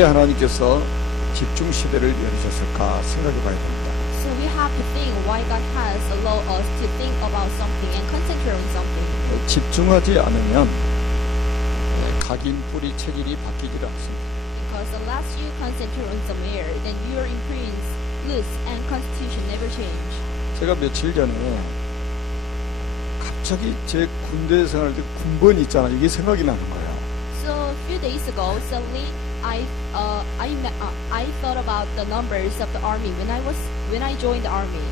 왜 하나님께서 집중 시대를 열으셨을까 생각해 봐야 됩니다. So we have to think why God has allowed us to think about something and concentrate on something. 집중하지 않으면 각인 뿌리 체질이 바뀌지도 않습니다. Because unless you concentrate on some air, then your imprints, looks, and constitution never change. 제가 며칠 전에 갑자기 제 군대 생활 때 군번이 있잖아. 이게 생각이 나는 거예요. So a few days ago, suddenly I thought about the numbers of the army when I joined the army.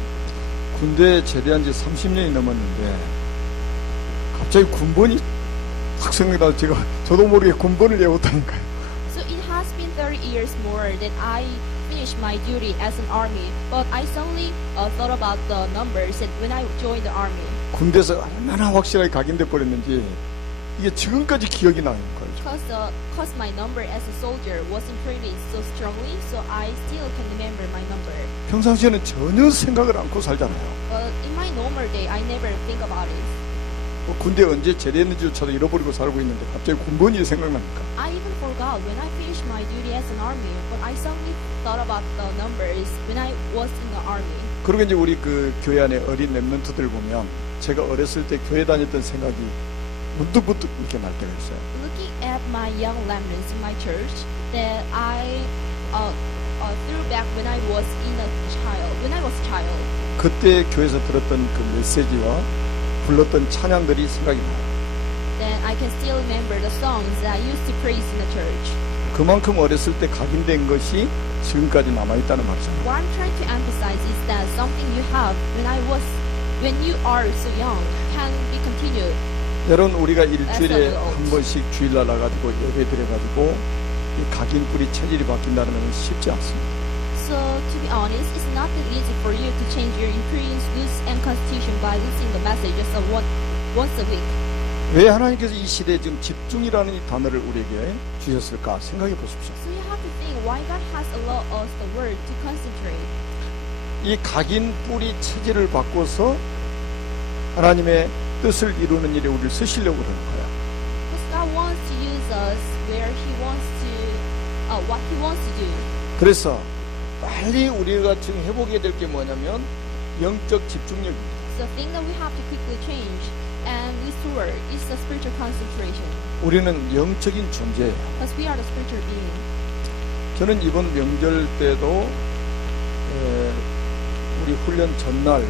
군대 제대한 지 30년이 넘었는데 갑자기 군번이 딱 생각이 나서 저도 모르게 군번을 외웠다니까요. So it has been 30 years more that I finished my duty as an army, but I suddenly thought about the numbers that when I joined the army. 군대에서 얼마나 확실하게 각인돼 버렸는지 이게 지금까지 기억이 나는 거예요. Because my number as a soldier was imprinted so strongly, so I still can remember my number. 평상시에는 전혀 생각을 않고 살잖아요. But in my normal day, I never think about it. 군대 언제 제대했는지조차도 잃어버리고 살고 있는데 갑자기 군번이 생각나니까. I even forgot when I finished my duty as an army, but I suddenly thought about the numbers when I was in the army. 그리고 이제 우리 그 교회 안에 어린 랩런트들 보면 제가 어렸을 때 교회 다녔던 생각이 문득문득 이렇게 날 때가 있어요. Looking at my young remnants in my church, that I threw back when I was a child. 그때 교회에서 들었던 그 메시지와 불렀던 찬양들이 생각이 나요. Then I can still remember the songs that I used to praise in the church. 그만큼 어렸을 때 각인된 것이 지금까지 남아있다는 말이잖아요. What I'm trying to emphasize is that something you have when you are so young can be continued. 여러분 우리가 일주일에 한 번씩 주일날 나가지고 예배 드려가지고 이 각인 뿌리 체질이 바뀐다는 것은 쉽지 않습니다. So to be honest, it's not that easy for you to change your imperience, looks, and constitution by listening the messages of once a week. 왜 하나님께서 이 시대에 지금 집중이라는 이 단어를 우리에게 주셨을까 생각해 보십시오. So you have to think why God has allowed us the word to concentrate. 이 각인 뿌리 체질을 바꿔서 하나님의 뜻을 이루는 일에 우리를 쓰시려고 그러는 거야. Because God wants to use us where He wants to, what He wants to do. 그래서 빨리 우리가 지금 해보게 될 게 뭐냐면 영적 집중력입니다. So the thing that we have to quickly change and restore is the spiritual concentration. 우리는 영적인 존재예요. Because we are the spiritual being. 저는 이번 명절 때도 우리 훈련 전날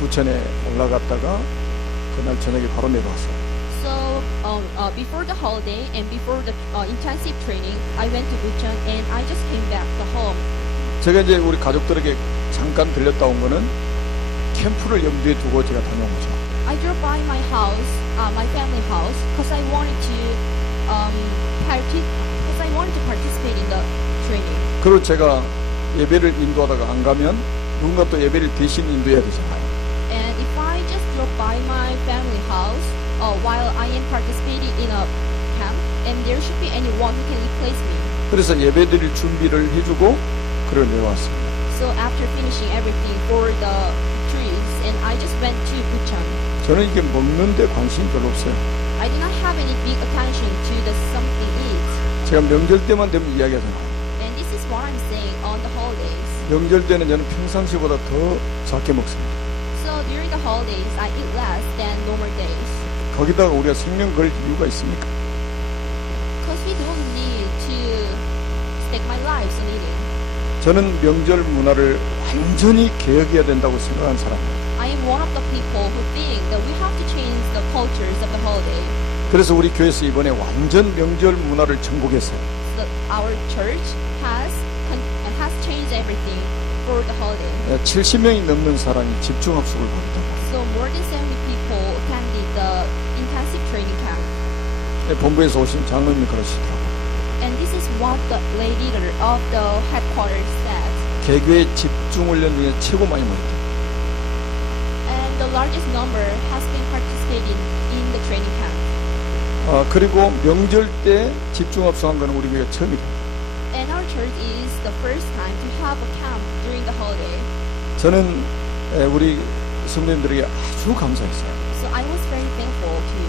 부천에 올라갔다가 그날 저녁에 바로 내려왔어요. So before the holiday and before the intensive training, I went to Bucheon and I just came back to home. 제가 이제 우리 가족들에게 잠깐 들렸다 온 거는 캠프를 염두에 두고 제가 다녀온 거죠. I drove by my house, my family house, because I wanted to participate in the training. 그리고 제가 예배를 인도하다가 안 가면 누군가 또 예배를 대신 인도해야 되잖아요. And if I just drove by my family house while I am participating in a camp, and there should be anyone who can replace me. 그래서 예배드릴 준비를 해주고 그걸 내려왔습니다. So after finishing everything for the trees, and I just went to Bucheon. 저는 이게 먹는 데 관심이 별로 없어요. I do not have any big attention to the something eat. 제가 명절 때만 되면 이야기하잖아요. And this is what I'm saying on the holidays. 명절 때는 저는 평상시보다 더 작게 먹습니다. So during the holidays, I eat less than normal days. 거기다가 우리가 생명 걸 이유가 있습니까? Because we don't need to stake my lives on eating. 저는 명절 문화를 완전히 개혁해야 된다고 생각하는 사람이에요. I am one of the people who think that we have to change the cultures of the holiday. 그래서 우리 교회에서 이번에 완전 명절 문화를 정복했어요. So our church has changed everything for the holiday. 70명이 넘는 사람이 집중학습을 받았다. So more than 70 people attended the intensive training camp. 본부에서 오신 장로님이 그러시더라고요. And this is what the lay leader of the headquarters said. 개교의 집중훈련 중에 최고 많이 모였다. And the largest number has been participating in the training camp. 그리고 명절 때 집중합숙한 거는 우리 교회가 처음이다. And our church is the first time to have a camp during the holiday. 저는 우리 성도님들에게 아주 감사했어요. So I was very thankful to you.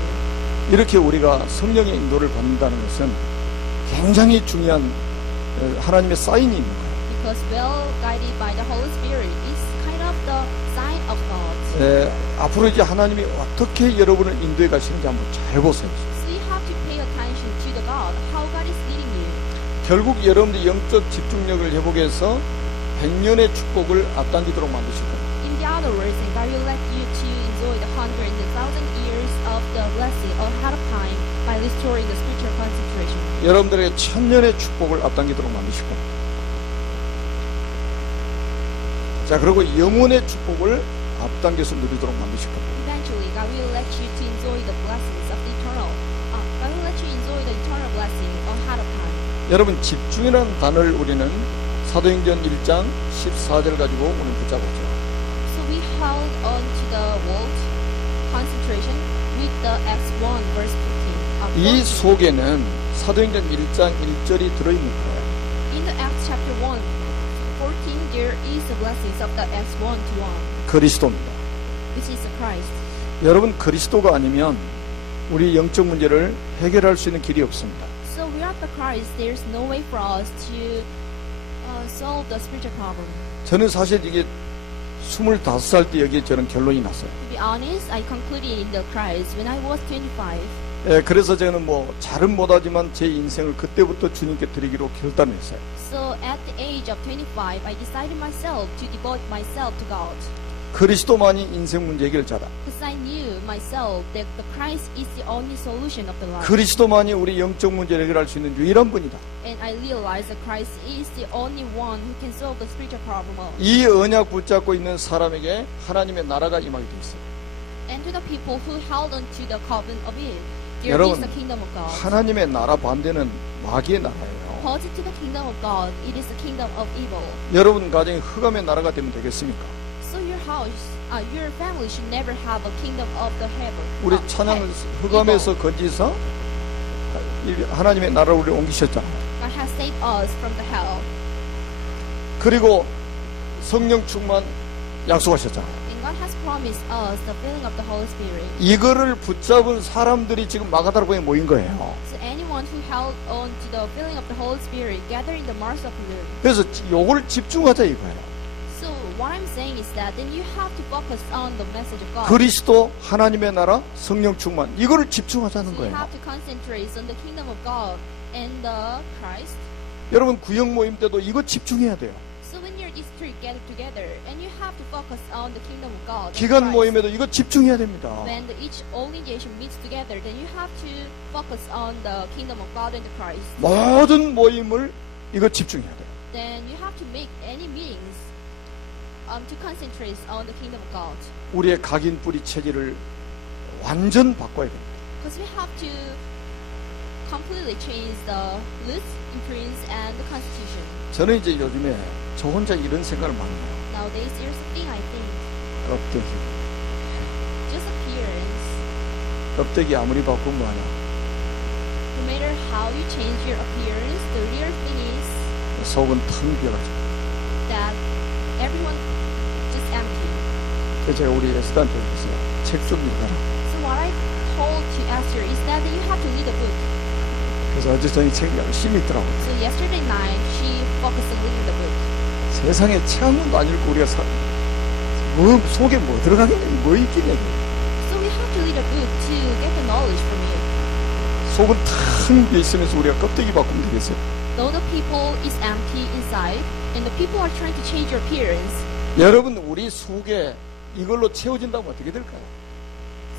이렇게 우리가 성령의 인도를 받는다는 것은 굉장히 중요한 하나님의 사인이 있는 거예요. Because well guided by the Holy Spirit is kind of the sign of God. 앞으로 이제 하나님이 어떻게 여러분을 인도해 가시는지 한번 잘 보세요. So you have to pay attention to the God, how God is leading you. 결국 여러분들이 영적 집중력을 회복해서 100년의 축복을 앞당기도록 만드실 겁니다. In the other words, God will let you to enjoy the 100 and 1,000 years of the blessing ahead of time by restoring the spiritual concentration. 여러분들에게 1000년의 축복을 앞당기도록 만드실 겁니다. 자, 그리고 영원의 축복을 앞당겨서 누리도록 만드실 겁니다. Eventually, God will let you to enjoy the blessings of the eternal. God will let you enjoy the eternal blessing ahead of time. 여러분, 집중이라는 단어를 우리는 사도행전 1장 14절 가지고 오늘 붙잡았죠. So we held on to the word concentration with the Acts 1 verse 15. 이 속에는 사도행전 1장 1절이 들어있는 거예요. In the Acts chapter 1, 14, there is the blessings of the Acts 1 to 1, 그리스도입니다. which is the Christ. 여러분, 그리스도가 아니면 우리 영적 문제를 해결할 수 있는 길이 없습니다. So without the Christ, there's no way for us to solve the spiritual problem. 저는 사실 이게 25살 때 여기에 저는 결론이 났어요. To be honest, I concluded in the Christ when I was 25. 그래서 저는 뭐 잘은 못하지만 제 인생을 그때부터 주님께 드리기로 결단했어요. So at the age of 25, I decided myself to devote myself to God. 그리스도만이 인생 문제 해결자다. Because I knew myself that the Christ is the only solution of the life. 그리스도만이 우리 영적 문제를 해결할 수 있는 유일한 분이다. And I realized that Christ is the only one who can solve the spiritual problem. 이 언약 붙잡고 있는 사람에게 하나님의 나라가 임하게 돼 있어요. And to the people who held on to the covenant of it, there 여러분, is the kingdom of God. 하나님의 나라 반대는 마귀의 나라예요. Opposite to the kingdom of God, it is the kingdom of evil. 여러분 가정이 흑암의 나라가 되면 되겠습니까? So your house, your family should never have a kingdom of the heaven. 우리 찬양을 흑암에서 건지서 하나님의 나라로 우리를 옮기셨잖아요. God has saved us from the hell. 그리고 성령 충만 약속하셨잖아요. And God has promised us the filling of the Holy Spirit. 이거를 붙잡은 사람들이 지금 마가다라고에 모인 거예요. So anyone who held on to the filling of the Holy Spirit gathered in the Mars of the room. 그래서 요걸 집중하자 이거예요. So what I'm saying is that then you have to focus on the message of God. 그리스도, 하나님의 나라, 성령 충만 이거를 집중하자는 So you 거예요. have to concentrate on the kingdom of God and the Christ. 여러분 구역 모임 때도 이거 집중해야 돼요. So when your district get together and you have to focus on the kingdom of God. and 기간 Christ. 모임에도 이거 집중해야 됩니다. When each organization meets together, then you have to focus on the kingdom of God and the Christ. 모든 모임을 이거 집중해야 돼요. Then you have to make any meetings to concentrate on the kingdom of God. 우리의 각인 뿌리 체질을 완전 바꿔야 됩니다. Because we have to completely change the roots, imprints, and the constitution. 저는 이제 요즘에 저 혼자 이런 생각을 많이 해요. Nowadays, there's something I think, 껍데기. just appearance. 껍데기 아무리 바꾸면 뭐하냐. No matter how you change your appearance, the real thing is 속은 텅 비어가지고. that everyone just empty. 그래서 제가 우리 에스단한테 그랬어요. 책 좀 읽어라. So what I told to Esther is that you have to read a book. 그래서 어제 저희 책 열심히 읽더라고요. So yesterday night, she focused on reading the book. 세상에 책 한 권도 안 읽고 우리가 속에 뭐 들어가겠냐, 뭐 있겠냐. So we have to read a book to get the knowledge from it. 속은 텅 비어 있으면서 우리가 껍데기 바꾸면 되겠어요. Though the people is empty inside, and the people are trying to change your appearance. 여러분 우리 속에 이걸로 채워진다면 어떻게 될까요?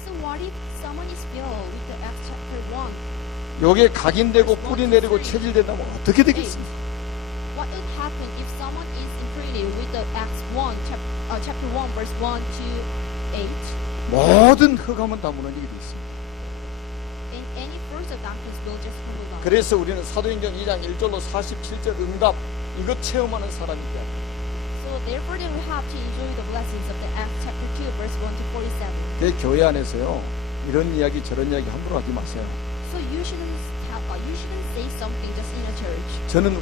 So what if someone is filled with the Acts chapter 1? 요게 각인되고 뿌리 내리고 체질된다면 어떻게 되겠습니까? What would happen if someone is imprinted with the Acts 1, chapter 1, verse 1 to 8? 모든 흑암은 다 무너지게 돼 있습니다. And any fruits of darkness will just crumble down. 그래서 우리는 사도행전 2장 1절로 47절 응답 이거 체험하는 사람이야. So therefore then we have to enjoy the blessings of the Acts chapter 2, verse 1 to 47. 그 교회 안에서요 이런 이야기 저런 이야기 함부로 하지 마세요. So you shouldn't say something just in a church. 저는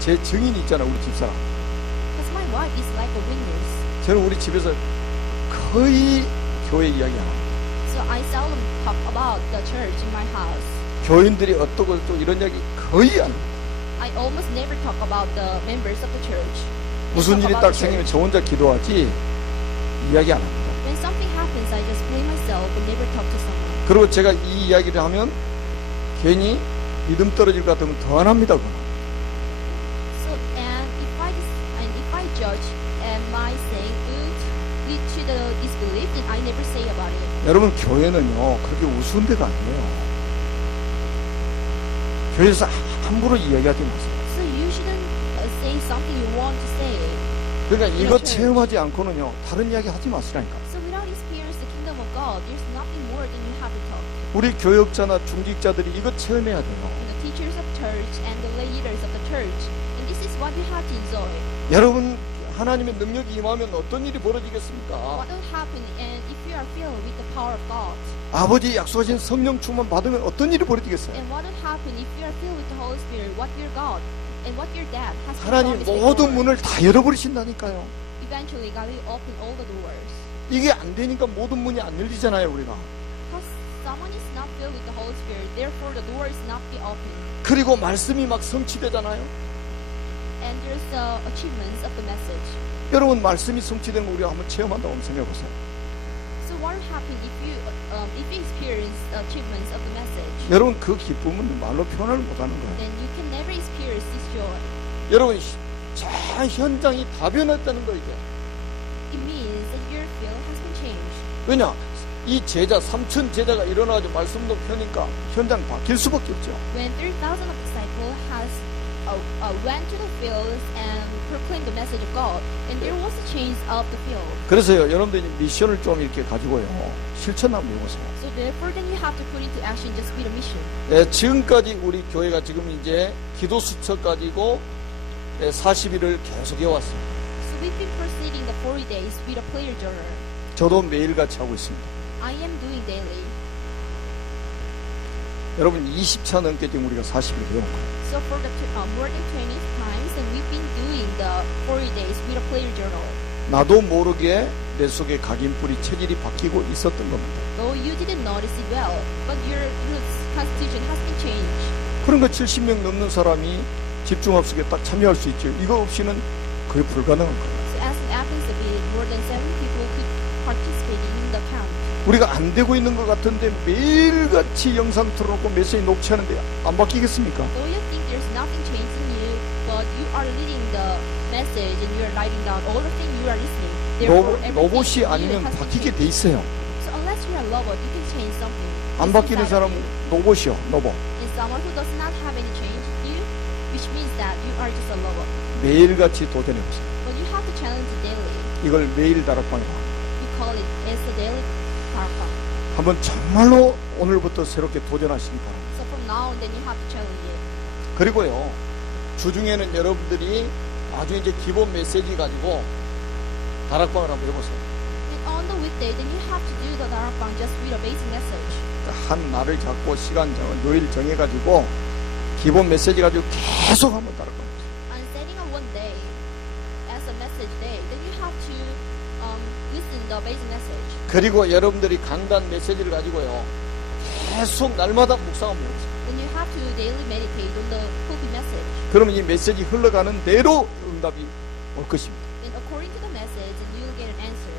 제 증인 있잖아 우리 집사람. Because my wife is like a witness. 저는 우리 집에서 거의 교회 이야기 안 합니다. So I seldom talk about the church in my house. 교인들이 어떻고 또 이런 이야기 거의 안 해요. I almost never talk about the members of the church. 무슨 Talk 일이 about 딱 the 생기면 church. 저 혼자 기도하지 이야기 안 합니다. When something happens, I just blame myself and never talk to someone. 그리고 제가 이 이야기를 하면 괜히 믿음 떨어질 것 같으면 더 안 합니다. 그건. So, and if I judge and my saying would lead to the disbelief, then I never say about it. 여러분 교회는요 그렇게 우스운 데가 아니에요. 교회에서 함부로 이야기하지 마세요. So you shouldn't say something you want to say. 그러니까 이거 church. 체험하지 않고는요 다른 이야기 하지 마시라니까. So without experience the kingdom of God, there's nothing more than you have to talk. 우리 교역자나 중직자들이 이거 체험해야 돼요. And the teachers of church and the leaders of the church, and this is what we have to enjoy. 여러분 하나님의 능력이 임하면 어떤 일이 벌어지겠습니까? What will happen, and if you are filled with the power of God, 아버지 약속하신 성령 충만 받으면 어떤 일이 벌어지겠어요? and what will happen if you are filled with the Holy Spirit? What your God and what your dad has 하나님 promised 모든 before. 문을 다 열어버리신다니까요. Eventually, God will open all the doors. 이게 안 되니까 모든 문이 안 열리잖아요 우리가. Because someone is not filled with the Holy Spirit, therefore the door is not be open. 그리고 말씀이 막 성취되잖아요. And there's the achievements of the message. 여러분 말씀이 성취되는 거 우리가 한번 체험한다고 한번 생각해 보세요. So what will happen if you experience the achievements of the message? 여러분 그 기쁨은 말로 표현을 못하는 거예요. Then you can never experience this joy. 여러분 전 현장이 다 변했다는 거 이게. It means that your field has been changed. 왜냐? 이 제자 3천 제자가 일어나가지고 말씀도 펴니까 현장 바뀔 수밖에 없죠. When 3,000 of disciples has went to the fields and proclaimed the message of God, and there was a change of the field. 그래서요 여러분들이 미션을 좀 이렇게 가지고요 실천 한번 해보세요. So therefore, then you have to put into action just with a mission. 예, 지금까지 우리 교회가 지금 이제 기도 수첩 가지고 40일을 계속 해왔습니다. So we've been proceeding the 40 days with a prayer journal. 저도 매일같이 하고 있습니다. I am doing daily. 여러분 20차 넘게 지금 우리가 40일 배운 거예요. So for the more than 20 times, and we've been doing the 40 days with a prayer journal. 나도 모르게 내 속에 각인뿌리 체질이 바뀌고 있었던 겁니다. Though you didn't notice it well, but your roots constitution has been changed. 그런 거 70명 넘는 사람이 집중합숙에 딱 참여할 수 있죠. 이거 없이는 거의 불가능한 거예요. So as it happens to be, more than 7 people could participate in the camp. 우리가 안 되고 있는 것 같은데 매일같이 영상 틀어놓고 메시지 녹취하는데 안 바뀌겠습니까? Though you think there's nothing changed in you, but you are reading the message and you are writing down all the things you are listening. Therefore, 로봇이 everything in you 아니면 has been 바뀌게 돼 changed. 있어요. So unless you are a robot, you can change something. 안 It's 바뀌는 inside 사람은 of you. 로봇이요, 로봇. And someone who does not have any change in you, which means that you are just a robot. 매일같이 도전해보세요. But you have to challenge it daily. 이걸 매일 다락방이라. We call it as a daily karma. 한번 정말로 오늘부터 새롭게 도전하시기 바랍니다. So from now on, then you have to challenge it. 그리고요, 주중에는 여러분들이 아주 이제 기본 메시지 가지고 다락방을 한번 해보세요. And on the weekday, then you have to do the darakbang just with a basic message. 한 날을 잡고 시간 정을 요일 정해가지고 기본 메시지 가지고 계속 한번 다락방. And setting on one day as a message day, then you have to listen the basic message. 그리고 여러분들이 강단 메시지를 가지고요, 계속 날마다 묵상하면 돼요. Then you have to daily meditate on the pulpit message. 그러면 이 메시지 흘러가는 대로 응답이 올 것입니다. Then according to the message, and you will get an answer.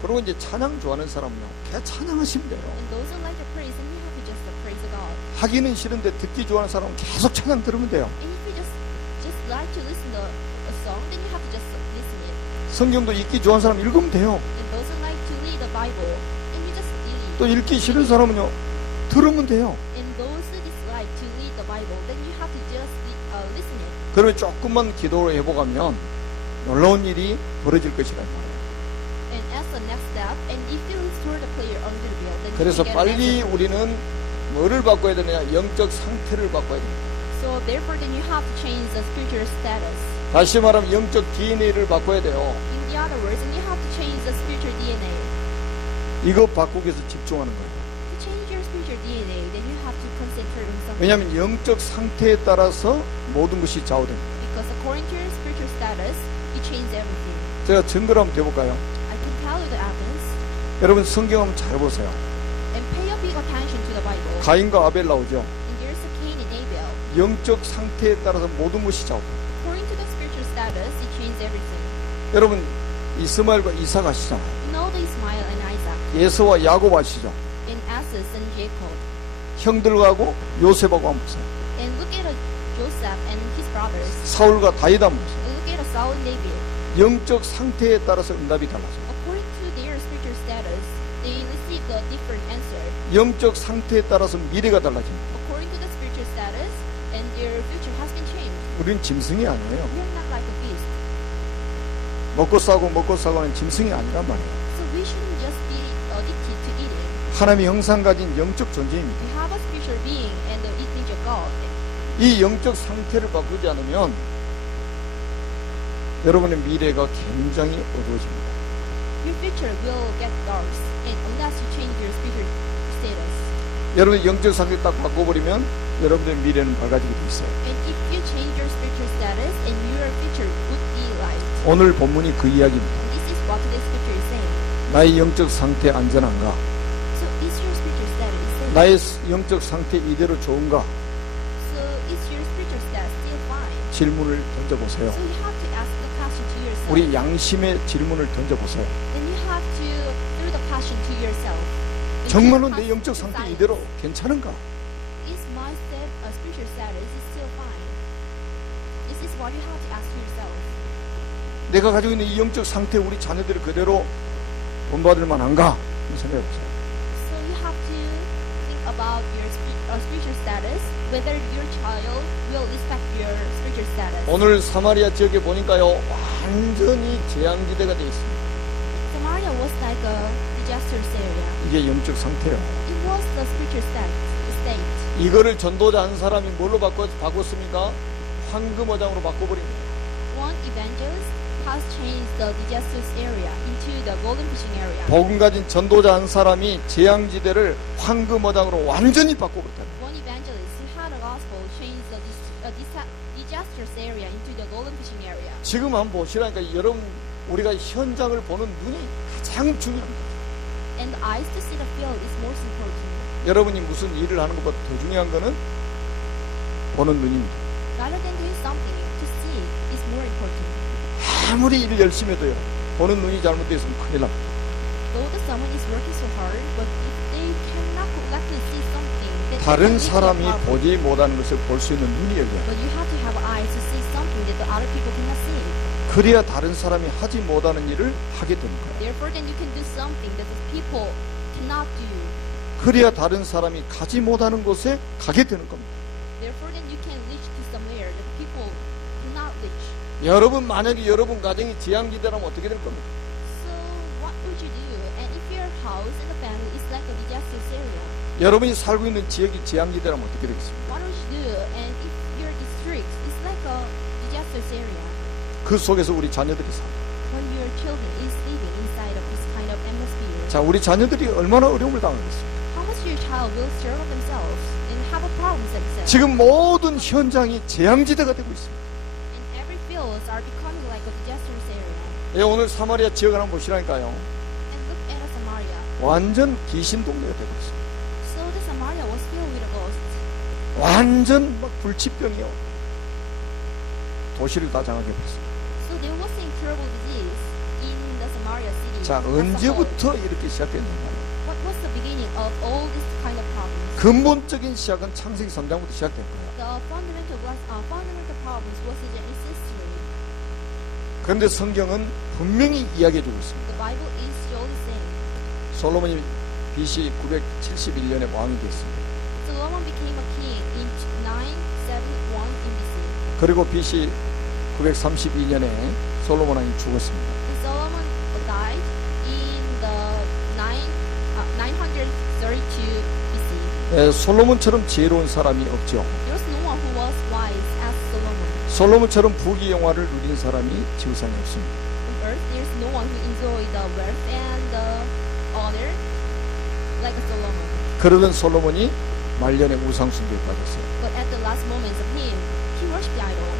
그리고 이제 찬양 좋아하는 사람은요, 그냥 찬양하시면 돼요. And those who like to praise, then you have to just praise God. 하기는 싫은데 듣기 좋아하는 사람은 계속 찬양 들으면 돼요. And if you just like to listen to a song, then you have to just listen it. 성경도 읽기 좋아하는 사람 읽으면 돼요. And those who like to read the Bible, then you just read it. 또 읽기 싫은 사람은요, 들으면 돼요. And those who dislike to read the Bible, then you have to just listen it. 그러면 조금만 기도를 해보가면 놀라운 일이 벌어질 것이라 말이에요. And as the next step, and if you restore the prayer under the veil, then 그래서 you can get an 빨리 answer. 우리는 뭐를 바꿔야 되느냐, 영적 상태를 바꿔야 됩니다. So therefore, then you have to change the spiritual status. 다시 말하면 영적 DNA를 바꿔야 돼요. In the other words, and you have to change the spiritual DNA. 이거 바꾸기 위해서 집중하는 거예요. To change your spiritual DNA, then you have to concentrate on something. 왜냐하면 영적 상태에 따라서 모든 것이 좌우됩니다. Because according to your spiritual status, you change everything. 제가 증거를 한번 해볼까요? I can tell you the evidence. 여러분 성경 한번 잘 보세요. And pay a big attention to the Bible. 가인과 아벨 나오죠. And 영적 상태에 따라서 모든 것이 작업. According to the spiritual status, it changes everything. 여러분 이스마엘과 이삭 아시잖아요. You know the Ismail and Isaac, 예서와 야곱 아시죠? and Esau and Jacob. 형들하고 요셉하고 한번 보세요. And look at Joseph and his brothers. 사울과 다윗 한번 보세요. And look at Saul and David. 영적 상태에 따라서 응답이 달라져요. According to their spiritual status, they receive a different answer. 영적 상태에 따라서 미래가 달라집니다. According to the spiritual status, and their future has been changed. 우리는 짐승이 아니에요. We are not like a beast. 먹고 싸고 하는 짐승이 아니란 말이에요. So we shouldn't just be addicted to eating. 하나님의 형상 가진 영적 존재입니다. We have a spiritual being and the image of God. 이 영적 상태를 바꾸지 않으면 여러분의 미래가 굉장히 어두워집니다. Your future will get dark, and unless you change your spiritual status. 여러분의 영적 상태 딱 바꿔버리면 여러분의 미래는 밝아지게 돼 있어요. And if you change your spiritual status, and your future would be light. 오늘 본문이 그 이야기입니다. This is what today's scripture is saying. 나의 영적 상태 안전한가? So is your spiritual status safe? 나의 영적 상태 이대로 좋은가? So is your spiritual status still fine? 질문을 던져보세요. So you have to ask the question to yourself. 우리 양심의 질문을 던져보세요. And you have to through the passion to yourself. And 정말로 you 내 have 영적 to 상태 decide, 이대로 괜찮은가? Is my spiritual status is still fine? This is what you have to ask yourself. 내가 가지고 있는 이 영적 상태 우리 자녀들이 그대로 본받을 만한가? 생각해보세요. So you have to think about your spiritual status, whether your child will respect your spiritual status. 오늘 사마리아 지역에 보니까요 완전히 재앙지대가 되어 있습니다. Samaria was like a disastrous area. 이게 영적 상태예요. It was the spiritual state. 이거를 전도자 한 사람이 뭘로 바꿨습니까? 황금어장으로 바꿔버립니다. One evangelist has changed the disastrous area into the golden fishing area. 복음 가진 전도자 한 사람이 재앙지대를 황금어장으로 완전히 바꿔버렸다. One evangelist who had a gospel changed the disastrous area into the golden fishing area. 지금 한번 보시라니까 여러분 우리가 현장을 보는 눈이 가장 중요합니다. And the eyes to see the field is most important. 여러분이 무슨 일을 하는 것보다 더 중요한 거는 보는 눈입니다. Rather than doing something, to see is more important. 아무리 일을 열심히 해도요 보는 눈이 잘못되어 있으면 큰일 납니다. Though the someone is working so hard, but if they cannot correctly see something, then 다른 they can 사람이 lead to a problem. 보지 못하는 것을 볼 수 있는 눈이 열려요. But you have to have eyes to see something that the other people cannot see. 그래야 다른 사람이 하지 못하는 일을 하게 되는 거예요. Therefore, then you can do something that the people cannot do. 그래야 다른 사람이 가지 못하는 곳에 가게 되는 겁니다. Therefore, then you can reach to somewhere that people cannot reach. 여러분 만약에 여러분 가정이 재앙지대라면 어떻게 될 겁니까? So, what would you do? And if your house and the family is like a disastrous area, 여러분이 살고 있는 지역이 재앙지대라면 어떻게 되겠습니까? what would you do? And if your district is like a disastrous area, 그 속에서 우리 자녀들이 삽니다. when your children is living inside of this kind of atmosphere, 자, 우리 자녀들이 얼마나 어려움을 당하겠습니까? how much your child will struggle themselves and have a problem themselves? 지금 모든 현장이 재앙지대가 되고 있습니다. And every fields are becoming like a disastrous area. 예, 오늘 사마리아 지역을 한번 보시라니까요. And look at Samaria. 완전 귀신 동네가 되고 있습니다. So the Samaria was filled with a ghost. 완전 막 불치병이요. 도시를 다 장악해 버렸습니다. So there was an incurable disease in the Samaria city. 자, as a whole. 언제부터 이렇게 시작됐는가? What was the beginning of all this kind of problems? 근본적인 시작은 창세기 3장부터 시작된 거예요. The fundamental problems was in history. 그런데 성경은 분명히 이야기해 주고 있습니다. The Bible is surely saying 솔로몬이 BC 971년에 왕이 됐습니다. Solomon became a king in 971 in BC. 그리고 BC 932년에 솔로몬 왕이 죽었습니다. And Solomon died in the 932 BC. 예, 솔로몬처럼 지혜로운 사람이 없죠. There was no one who was wise as Solomon. 솔로몬처럼 부귀영화를 누린 사람이 지구상에 없습니다. On earth, there is no one who enjoyed the wealth and the honor like a Solomon. 그러던 솔로몬이 말년에 우상숭배에 빠졌어요. But at the last moments of him, he worshipped the idol.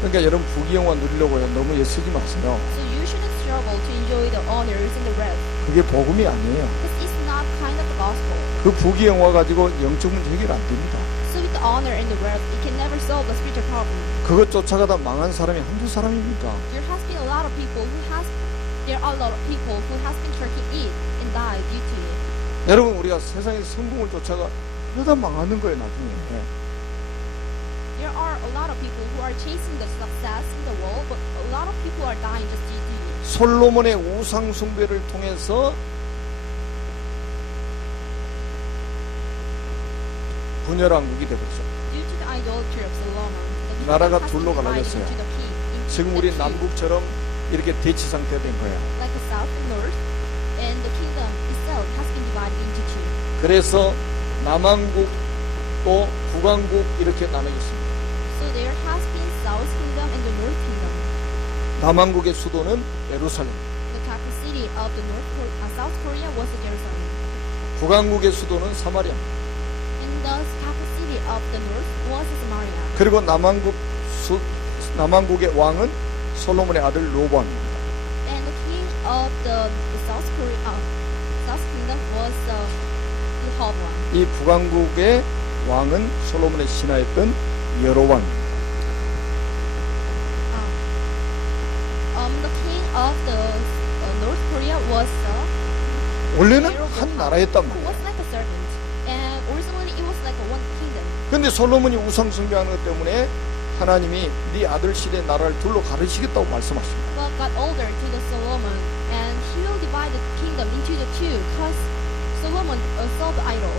그러니까 여러분 부귀영화 누리려고요 너무 애쓰지 마세요. So you shouldn't struggle to enjoy the honors and the wealth. 그게 복음이 아니에요. This is not kind of the gospel. 그 부귀영화 가지고 영적 문제 해결 안 됩니다. So with the honor and the wealth, it can never solve the spiritual problem. 그것 쫓아가다 망한 사람이 한두 사람입니까? There has been a lot of people there are a lot of people who has been tracking it and died due to it. 여러분, 우리가 세상에서 성공을 쫓아가 그러다 망하는 거예요, 나중에. There are a lot of people who are chasing the success in the world, but a lot of people are dying just due to it. 솔로몬의 우상 숭배를 통해서 분열왕국이 되버렸죠. Due to the idolatry of Solomon, the 나라가 kingdom has 둘로 been divided 갈라졌어요. into the king, into 지금 the 우리 two, 남북처럼 이렇게 대치 상태가 된 거예요. like the south and north, and the kingdom itself has been divided into two. 그래서 남왕국 또 북왕국 이렇게 나눠졌습니다. So there has been South Kingdom and the North Kingdom. 남왕국의 수도는 예루살렘, The capital city of the South Korea was Jerusalem, 북왕국의 수도는 사마리아, and the capital city of the North was Samaria. 그리고 남왕국의 왕은 솔로몬의 아들 로보암입니다. And the king of the South Kingdom was Rehoboam. 이 북왕국의 왕은 솔로몬의 신하였던 여로보암입니다. The king of the North Korea was 원래는 Jeroboam, 한 나라였단 who 말이에요. was like a servant, and originally it was like a one kingdom. 근데 솔로몬이 우상 숭배하는 것 때문에 하나님이 네 아들 시대 나라를 둘로 가르치겠다고 말씀하십니다. God got older to the Solomon, and he will divide the kingdom into the two, because Solomon served the idol.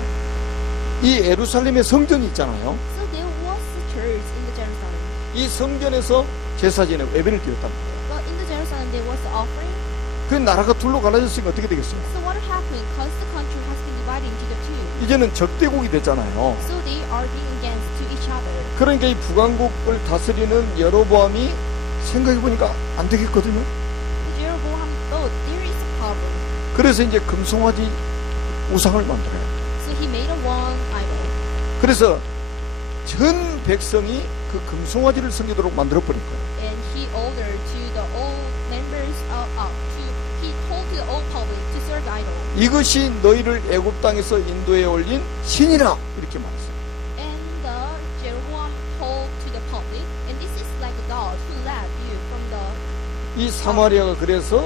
이 예루살렘에 성전이 있잖아요. So there was a church in the Jerusalem. 이 성전에서 제사 지내고 예배를 드렸단 말이에요. But in the Jerusalem there was the offering. 그 나라가 둘로 갈라졌으니까 어떻게 되겠어요? So what happened? Because the country has been divided into the two. 이제는 적대국이 됐잖아요. So they are being against to each other. 그러니까 이 북왕국을 다스리는 여로보암이 생각해보니까 안 되겠거든요. Jeroboam thought there is a problem. 그래서 이제 금송아지 우상을 만들어요. So he made a one idol. 그래서 전 백성이 그 금송아지를 섬기도록 만들어버린 거예요. And he ordered to the old members he told to the old public to serve the idol. 이것이 너희를 애굽 땅에서 인도에 올린 신이라 이렇게 말했어요. And Jeroboam told to the public, and this is like a God who led you from the. 이 사마리아가 그래서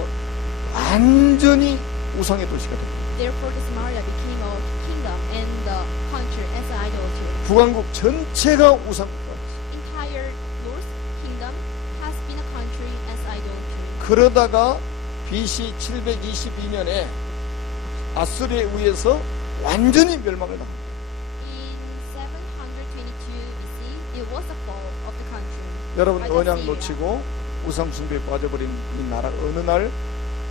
완전히 우상의 도시가 됩니다. Therefore, the Samaria became a kingdom and the country as an idolatry. 북왕국 전체가 우상국가. Entire North Kingdom has been a country as idolatry. 그러다가 BC 722년에 아수르에 의해서 완전히 멸망을 당합니다. In 722 BC, it was the fall of the country. 여러분, by the 언약 Syria. 놓치고 우상 숭배에 빠져버린 이 나라 어느 날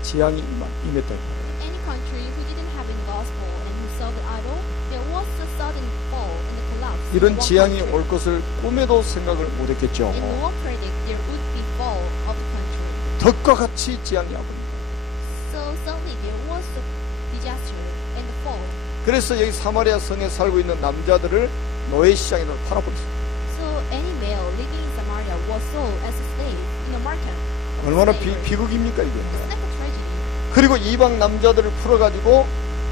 재앙이 임했다. Any country who didn't have any gospel and who served the idol, there was a sudden fall and a collapse. in 이런 one 재앙이 country. 올 것을 꿈에도 생각을 못했겠죠. And no one predict there would be fall of the country. 덕과 같이 재앙이 와버립니다. So suddenly there was a disaster and a fall. 그래서 여기 사마리아 성에 살고 있는 남자들을 노예 시장에서 팔아버렸어요. So any male living in Samaria was sold as a slave in the market. of 얼마나 slavery. 비극입니까 이게. It's like a tragedy. 그리고 이방 남자들을 풀어가지고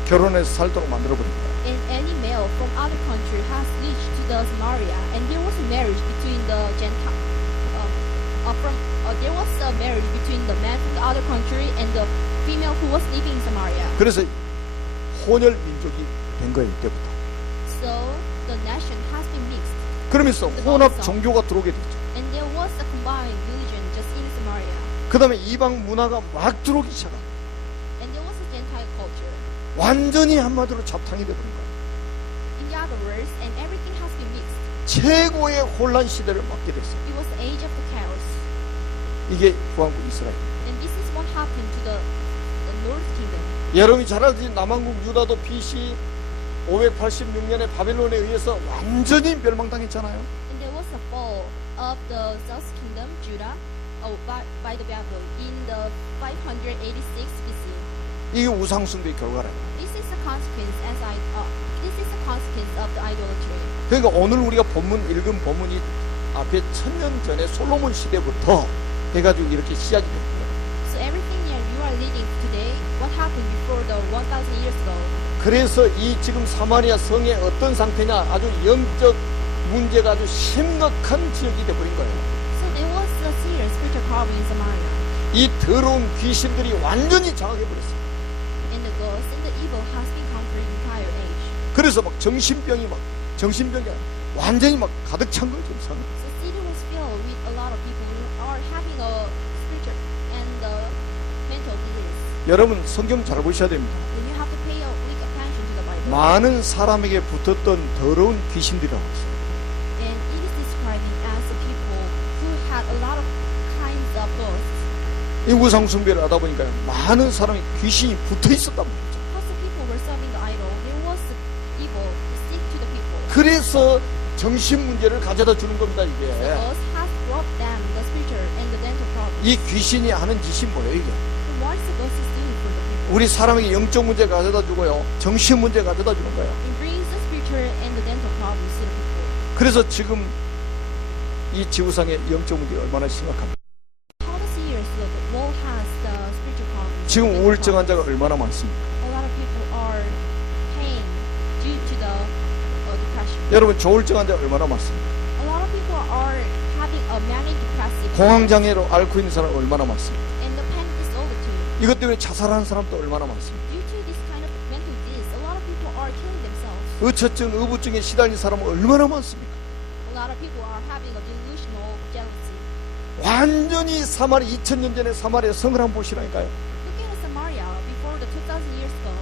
결혼해서 살도록 만들어버립니다. And any male from other country has reached to the Samaria, and there was a marriage between the Gentile. There was a marriage between the man from the other country and the female who was living in Samaria. 그래서 혼혈 민족이 된 거예요 이때부터. So the nation has been mixed, 그러면서 혼합 종교가 들어오게 됐죠. and there was a combined religion just in Samaria, 그 다음에 이방 문화가 막 들어오기 시작합니다. and there was a Gentile culture. 완전히 한마디로 잡탕이 되버린 거예요. In the other words, and everything has been mixed. 최고의 혼란 시대를 맞게 됐어요. It was the age of the chaos, 이게 북왕국 이스라엘. and this is what happened to the North Kingdom. 여러분이 잘 알듯이 남왕국 유다도 BC 586년에 바벨론에 의해서 완전히 멸망당했잖아요. And there was a fall of the South Kingdom, Judah, by the Babylon in the 586 BC. 이게 우상숭배의 결과라요. This is a consequence of the idolatry. 그러니까 오늘 우리가 읽은 본문이 앞에 1000년 전에 솔로몬 시대부터 해가지고 이렇게 시작이 됩니다. So everything you are reading today, what happened before the 1,000 years ago? 그래서 이 지금 사마리아 성의 어떤 상태냐, 아주 영적 문제가 아주 심각한 지역이 되어버린 거예요. So there was a serious spiritual problem in Samaria. 이 더러운 귀신들이 완전히 장악해버렸어요. And the ghost and the evil has been conquered the entire age. 그래서 막 정신병이 완전히 막 가득 찬 거예요. 지금 상. So the city was filled with a lot of people who are having a spiritual and mental disease. 여러분 성경 잘 보셔야 됩니다. Then you have to pay a big attention to the Bible. 많은 사람에게 붙었던 더러운 귀신들이라고 했어요. And it is describing as the people who had a lot of kinds of ghosts. 이 우상 숭배를 하다 보니까 많은 사람이 귀신이 붙어 있었단 말이죠. Because the people were serving the idol, there was the evil to stick to the people. 그래서 정신 문제를 가져다 주는 겁니다. The 이게 ghost has brought them the spiritual and the dental problems. 이 귀신이 하는 짓이 뭐예요? 이게 So what is the ghost is doing for the people? 우리 사람에게 영적 문제 가져다 주고요, 정신 문제 가져다 주는 거예요. It brings the spiritual and the dental problems to the people. 그래서 지금 이 지구상의 영적 문제가 얼마나 심각합니까? How the serious the world has the spiritual problems. 지금 dental 우울증 problems. 환자가 얼마나 많습니까? A lot of people are pain due to the depression. 여러분 조울증 환자가 얼마나 많습니까? A lot of people are having a manic depressive 공황장애로 앓고 있는 사람 얼마나 많습니까? and the panic disorder too. 이것 때문에 자살하는 사람도 얼마나 많습니까? Due to this kind of mental disease, a lot of people are killing themselves. 의처증, 의부증에 시달린 사람은 얼마나 많습니까? A lot of people are having a delusional jealousy. 완전히 사마리 2000년 전에 사마리아 성을 한번 보시라니까요. Looking at Samaria before the 2000 years ago,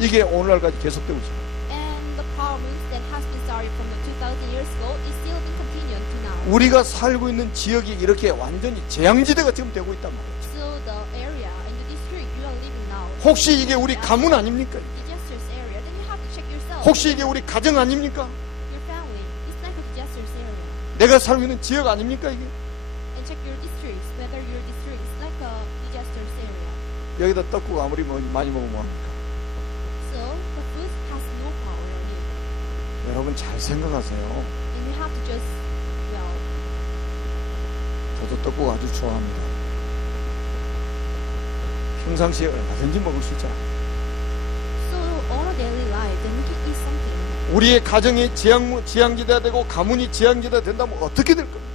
이게 오늘날까지 계속되고 있어요. and the problems that has been started from the 2000 years ago is still being continued to now. 우리가 살고 있는 지역이 이렇게 완전히 재앙지대가 지금 되고 있단 말이에요. So the area and the district you are living now, 혹시 이게 우리 가문 아닙니까? disasters area, then you have to check yourself. 혹시 이게 우리 가정 아닙니까? Your family is like a disasters area, 내가 살고 있는 지역 아닙니까 이게? and check your districts whether your district is like a disasters area. 여기다 떡국 아무리 많이 먹으면 뭐합니까? So the food has no power on you, 여러분 잘 생각하세요. and you have to just well. 저도 떡국 아주 좋아합니다. 평상시에 얼마든지 먹을 수 있잖아요. So all our daily life, then we can eat something. 우리의 가정이 지향지대가 되고 가문이 지향지대가 된다면 어떻게 될 겁니까?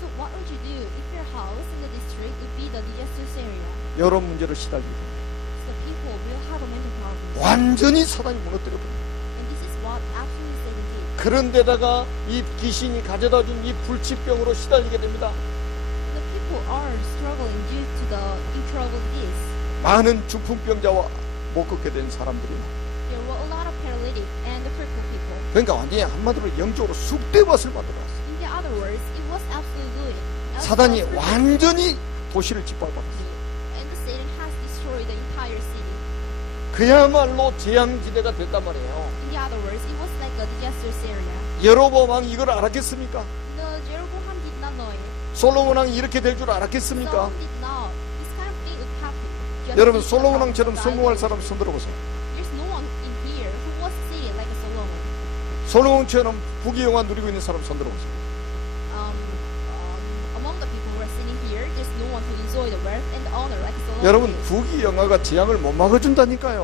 So what would you do if your house in the district would be the disasters area? 여러 문제로 시달리고 So people will have a mental problem. 완전히 사단이 무너뜨려 버립니다. And this is what absolutely Satan did. 그런데다가 이 귀신이 가져다 준 이 불치병으로 시달리게 됩니다. The people are struggling due to the incurable disease. 많은 중풍병자와 못 걷게 된 사람들이 There were a lot of paralytic and the crippled people. 그러니까 완전히 한마디로 영적으로 쑥대밭을 만들어놨어요. In the other words, it was absolutely good. 사단이 완전히 도시를 짓밟았어요. And the Satan has destroyed the entire city. 그야말로 재앙지대가 됐단 말이에요. In the other words, it was like a disasters area. 여로보암 왕이 이걸 알았겠습니까? The Jeroboam did not know it. 솔로몬 왕이 이렇게 될 줄 알았겠습니까? Solomon did not. This kind of thing would happen. Just 여러분 because 솔로몬 of 왕처럼 the 성공할 idol. 사람 손 들어보세요. There's no one in here who was sitting like a Solomon. 솔로몬처럼 부귀영화 누리고 있는 사람 손 들어보세요. Among the people who are sitting here, there's no one who enjoy the wealth and the honor like Solomon. 여러분 did. 부귀영화가 재앙을 못 막아준다니까요.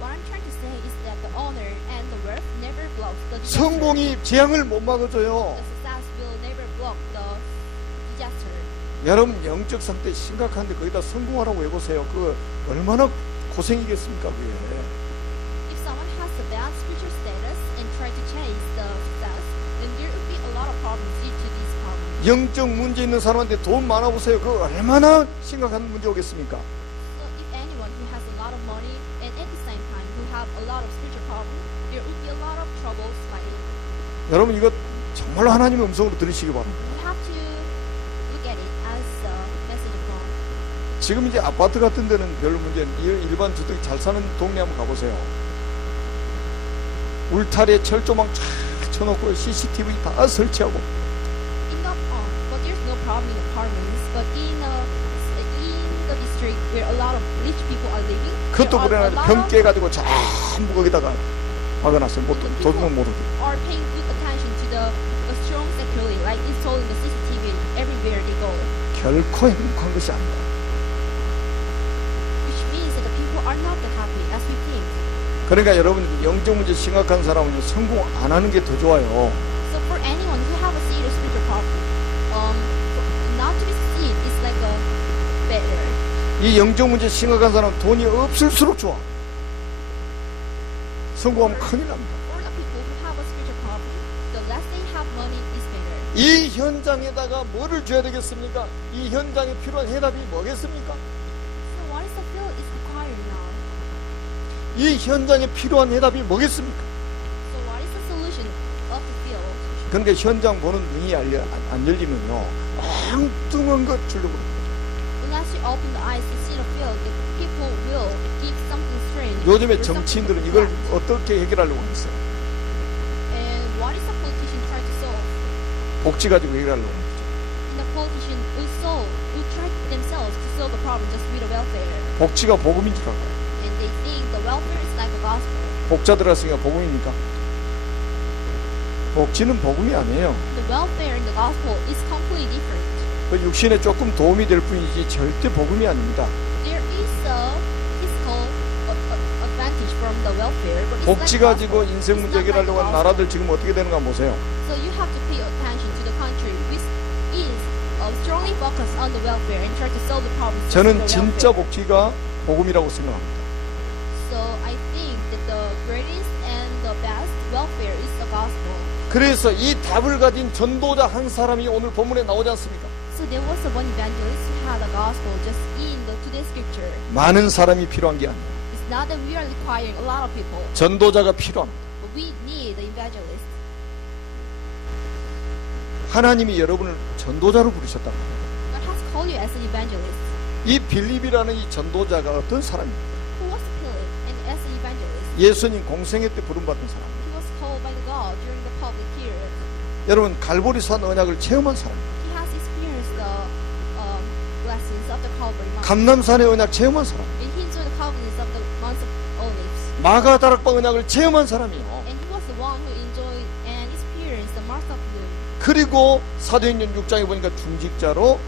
What I'm trying to say is that the honor and the wealth never blocks the disaster. 성공이 재앙을 못 막아줘요. The success will never block the disaster. 여러분 영적 상태 심각한데 거기다 성공하라고 해보세요. 그 얼마나 고생이겠습니까 그게. If someone has a bad spiritual status and try to chase the success, then there will be a lot of problems due to these problems. 영적 문제 있는 사람한테 돈 많아 보세요. 그 얼마나 심각한 문제 오겠습니까? So if anyone who has a lot of money and at the same time who have a lot of spiritual problems, there will be a lot of troubles fighting. 여러분 이거 정말로 하나님의 음성으로 들으시기 바랍니다. You have to look at it as a message of God. 지금 이제 아파트 같은 데는 별 문제, 일반 주택 잘 사는 동네 한번 가보세요. 울타리에 철조망 쫙 쳐놓고 CCTV 다 설치하고 In the but there's no problem in apartments, but in the district where a lot of rich people are living, 그것도 there are a 그래 lot 병 of 깨가지고 전부 거기다가 박아놨어요. 도둑은 못 오게. are paying good attention to the strong security, like installing the CCTV everywhere they go, 결코 행복한 것이 아니다. which means that the people are not that happy as we think. 그러니까 여러분 영적 문제 심각한 사람은 성공 안 하는 게 더 좋아요. So for anyone who have a serious spiritual problem, not to be seen is like a better. 이 영적 문제 심각한 사람 돈이 없을수록 좋아. 성공하면 큰일 납니다. For the people who have a spiritual problem, the less they have money is better. 이 현장에다가 뭐를 줘야 되겠습니까? 이 현장에 필요한 해답이 뭐겠습니까? So what is the field is required now? 이 현장에 필요한 해답이 뭐겠습니까? So what is the solution of the field? 그러니까 현장 보는 눈이 안 열리면요, 엉뚱한 것 주려고 그래요. Unless you open the eyes to see the field, the people will give something strange. 요즘에 or something 정치인들은 이걸 correct. 어떻게 해결하려고 했어요? And what is the politician trying to solve? 복지 가지고 해결하려고 했죠. And the politician will try themselves to solve the problem just with the welfare. 복지가 복음인 줄 알아요. And they think the welfare is like a gospel. 복자 들어갔으니까 복음입니까? 복지는 복음이 아니에요. The welfare in the gospel is completely different. 그 육신에 조금 도움이 될 뿐이지 절대 복음이 아닙니다. There is a physical advantage from the welfare, but it's 복지 like 가지고 gospel. 인생 It's 문제 not like 해결하려고 하는 gospel. 나라들 지금 어떻게 되는가 보세요. So you have to pay attention to the country which is strongly focused on the welfare and try to solve the problems. just 저는 with the 진짜 welfare. 복지가 복음이라고 생각합니다. So I think that the greatest and the best welfare is the gospel. 그래서 이 답을 가진 전도자 한 사람이 오늘 본문에 나오지 않습니까? So there was one evangelist who had the gospel just in the today's scripture. 많은 사람이 필요한 게 아니에요. It's not that we are requiring a lot of people, 전도자가 필요합니다. but we need the evangelist. 하나님이 여러분을 전도자로 부르셨단 말이에요. God has called you as an evangelist. 이 빌립이라는 이 전도자가 어떤 사람입니까? Who was Philip and as an evangelist? 예수님 공생애 때 부름받은 사람. He was called by God during the public period. 여러분 갈보리산 언약을 체험한 사람. He has experienced the blessings of the Calvary Mount. 감남산의 언약 체험한 사람. And he enjoyed the covenants of the Mount of Olives. 마가다락방 언약을 체험한 사람이요. And he was the one who enjoyed and experienced the mark of bloom. 그리고 사도행전 6장에 보니까 중직자로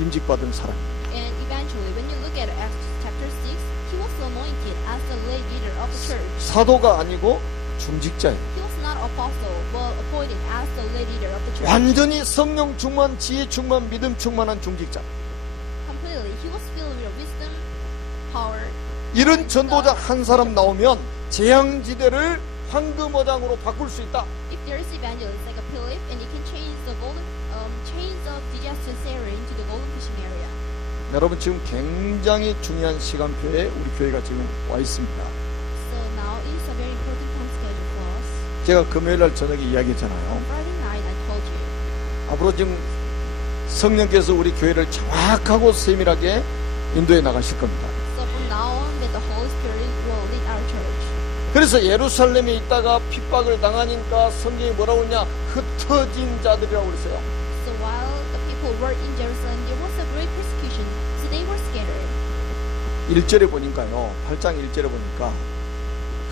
임직받은 사람. And eventually, when you look at Acts chapter 6, he was anointed as the lay leader of the church. 사도가 아니고 중직자예요. He was not apostle, but appointed as the lay leader of the church. 완전히 성령 충만, 지혜 충만, 믿음 충만한 중직자. Completely, he was filled with wisdom, power. 이런 전도자 한 사람 나오면 재앙지대를 황금어장으로 바꿀 수 있다. If there is evangelist like a Philip, and he can change the disastrous area into the golden fishing area. 여러분 지금 굉장히 중요한 시간표에 우리 교회가 지금 와 있습니다. So now it is a very important time schedule for us. 제가 금요일 날 저녁에 이야기했잖아요. Friday night, I told you. 앞으로 지금 성령께서 우리 교회를 정확하고 세밀하게 인도해 나가실 겁니다. So from now on, that the Holy Spirit will lead our church. 그래서 예루살렘에 있다가 핍박을 당하니까 성경이 뭐라고 했냐? 흩어진 자들이라고 그랬어요. So while the people were in Jerusalem, there was a great persecution. So they were scattered. 1절에 보니까요. 8장 1절에 보니까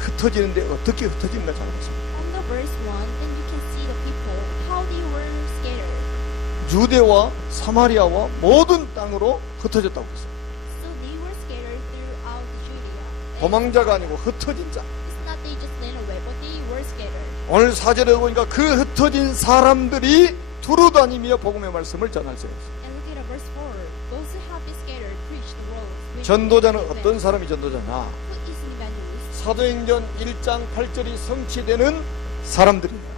흩어지는데 어떻게 흩어지는가 잘 보세요. On the verse 1, then you can see the people, how they were scattered. 유대와 사마리아와 모든 땅으로 흩어졌다고 그랬어요. So they were scattered throughout Judea. And 도망자가 아니고 흩어진 자. it's not they just ran away, but they were scattered. 오늘 4절에 보니까 그 흩어진 사람들이 두루다니며 복음의 말씀을 전하세요. And look at verse 4. Those who have been scattered preach the word. 전도자는 어떤 사람이 전도자냐? Who is an evangelist? 사도행전 1장 8절이 성취되는 사람들이에요.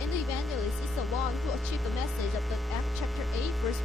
And the evangelist is the one who achieved the message of the Acts chapter 8 verse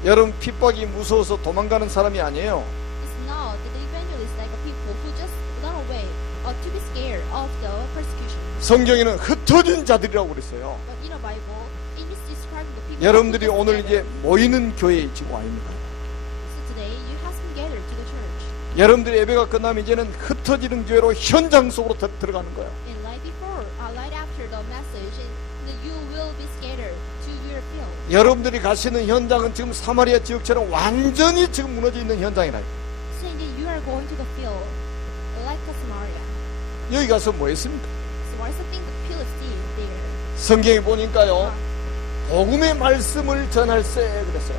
1. 여러분 핍박이 무서워서 도망가는 사람이 아니에요. It's not that the evangelist like a people who just run away or to be scared of the persecution. 성경에는 흩어진 자들이라고 그랬어요. But in the Bible, it is describing the people 여러분들이 who just 오늘 scattered. 이제 모이는 교회에 지금 와 있는 거예요. So today, you have been gathered to the church. 여러분들의 예배가 끝나면 이제는 흩어지는 교회로 현장 속으로 들어가는 거예요. And right before, right after the message, and you will be scattered to your field. 여러분들이 가시는 현장은 지금 사마리아 지역처럼 완전히 지금 무너져 있는 현장이라요. Saying that you are going to the field, like a Samaria. 여기 가서 뭐 했습니까? So what is the thing that Philip did there? 성경에 보니까요. 복음의 말씀을 전할세 그랬어요.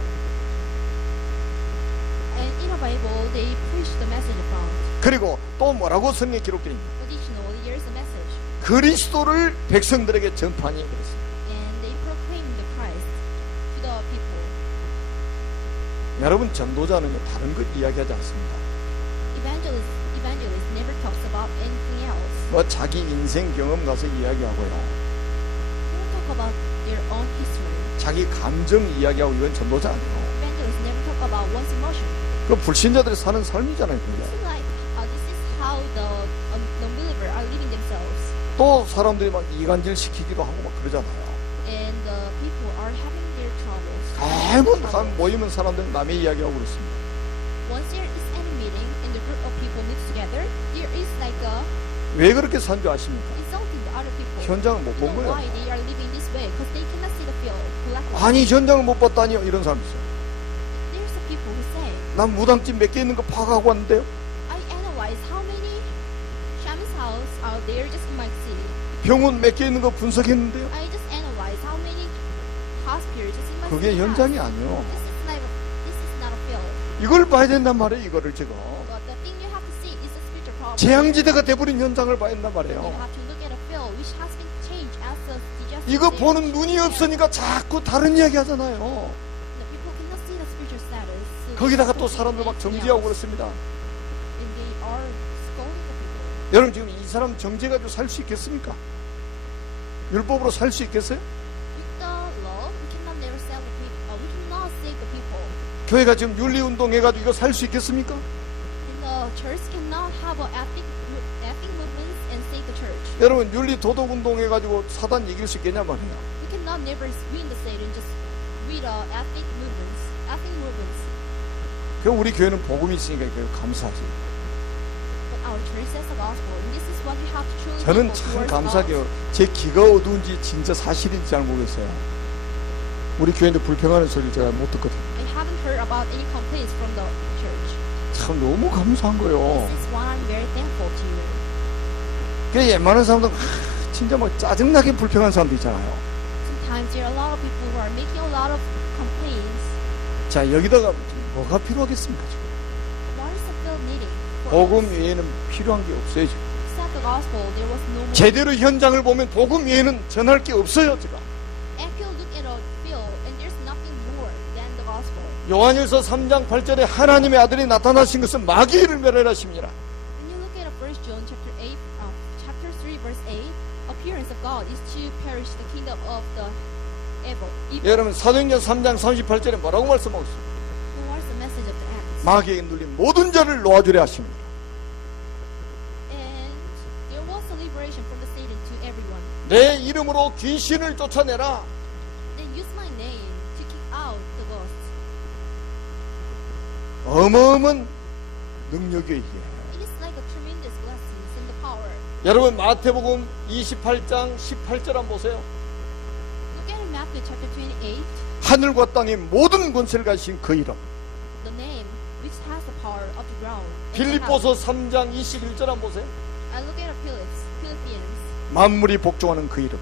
And in the Bible, they preach the message about. 그리고 또 뭐라고 성경에 기록되어 있냐? Additionally, here's the message. 그리스도를 백성들에게 전파하니 그랬습니다. and they proclaimed the Christ to the people. 여러분, 전도자는 다른 것 이야기하지 않습니다. Evangelist never talks about anything else. 뭐 자기 인생 경험 가서 이야기하고요, They don't talk about their own history. 자기 감정 이야기하고, 이건 전도자 아니에요. Evangelists never talk about one's emotion. 그 불신자들이 사는 삶이잖아요. 그게. It's like this is how the non-believer are living themselves, 또 사람들이 막 이간질 시키기도 하고 막 그러잖아요. and the people are having their troubles. 대부분 모이면 사람들은 남의 이야기하고 그렇습니다. Once there is any meeting and the group of people meets together, there is like a 왜 그렇게 산 줄 아십니까? insulting the other people. 현장을 못 You 본 know 거예요. why they are living this way? Because they cannot see the field collectively. 아니, 현장을 못 봤다니요, 이런 사람 있어요. There's the people who say, 난 무당집 몇 개 있는 거 파악하고 왔는데요. I analyze how many shaman's house are there just in my city. 병원 몇 개 있는 거 분석했는데요. I just analyze how many hospitals just in my 그게 city. 현장이 아니요. This is not a field. 이걸 봐야 된단 말이에요, 이거를 지금. But the thing you have to see is the spiritual problem. 재앙지대가 돼버린 현장을 봐야 된단 You 말이에요. have to look at a field which has been changed as a disaster. 이거 보는 눈이 없으니까 자꾸 다른 이야기 하잖아요. The people cannot see the spiritual status. So 거기다가 they 또 focus 사람들 on 막 anything 정지하고 else. 그렇습니다. And they are scolding the people. 여러분, 지금 이 사람 정지해가지고 살 수 있겠습니까? 율법으로 살 수 있겠어요? With the law, we cannot never save the people. We cannot save the people. 교회가 지금 윤리운동 해가지고 이거 살 수 있겠습니까? And the church cannot have a ethic movements and save the church. 여러분, 윤리 도덕운동 해가지고 사단 이길 수 있겠냐 말이야. We cannot never win the Satan just with ethic movements. Ethic movements. 그 우리 교회는 복음이 있으니까 그 감사하지. But our church says the gospel. And this is what we have to truly 저는 be 참 towards 감사하게요. God. 제 귀가 어두운지 진짜 사실인지 잘 모르겠어요. 우리 교회인데 불평하는 소리 제가 못 듣거든요. I haven't heard about any complaints from the church. 참 너무 감사한 거예요. This is why I'm very thankful to you. 그 웬만한 사람들 진짜 막 짜증나게 불평하는 사람도 있잖아요. Sometimes there are a lot of people who are making a lot of complaints. 자, 여기다가 뭐가 필요하겠습니까 지금? What is the field needing? For 복음 us? 외에는 필요한 게 없어요 지금. Except the gospel, there was no more. 제대로 현장을 보면 복음 외에는 전할 게 없어요 지금. If you look at a field and there's nothing more than the gospel. 요한일서 3장 8절에 하나님의 아들이 나타나신 것은 마귀를 멸하심이라. When you look at 1 John chapter 3 verse 8, appearance of God is to perish the kingdom of the evil. 여러분, 사도행전 3장 38절에 뭐라고 말씀하고 있습니까? So what is the message of the Acts? 마귀에게 눌린 모든 자를 놓아주려 하십니다. And there was a liberation from the Satan to everyone. 내 이름으로 귀신을 쫓아내라. Then use my name to kick out the ghosts. 어마어마한 능력이에요 이게. It is like a tremendous blessings and the power. 여러분, 마태복음 28장 18절 한번 보세요. Look at Matthew chapter 28, 하늘과 땅의 모든 권세를 가지신 그 이름. the name which has the power of the ground. and the 빌립보서 heaven. 3장 21절 한번 보세요. I look at Philippians, 만물이 복종하는 그 이름.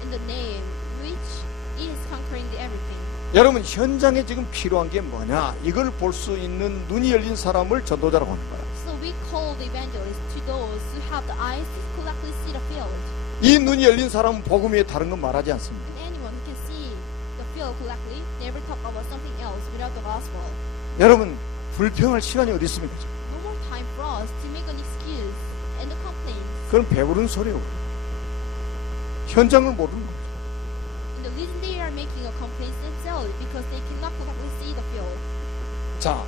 and the name which is conquering the everything. 여러분, 현장에 지금 필요한 게 뭐냐, 이걸 볼 수 있는 눈이 열린 사람을 전도자라고 하는 거예요. So we call the evangelists to those who have the eyes to correctly see the field. 이 눈이 열린 사람은 복음 외에 다른 건 말하지 않습니다. And anyone who can see the field correctly never talk about something else without the gospel. 여러분, 불평할 시간이 어디 있습니까 지금? No more time for us to make an excuse and the complaints. 그건 배부른 소리예요. 현장을 모르는 거예요. And the reason they are making a complaint themselves because they cannot correctly see the field. 자,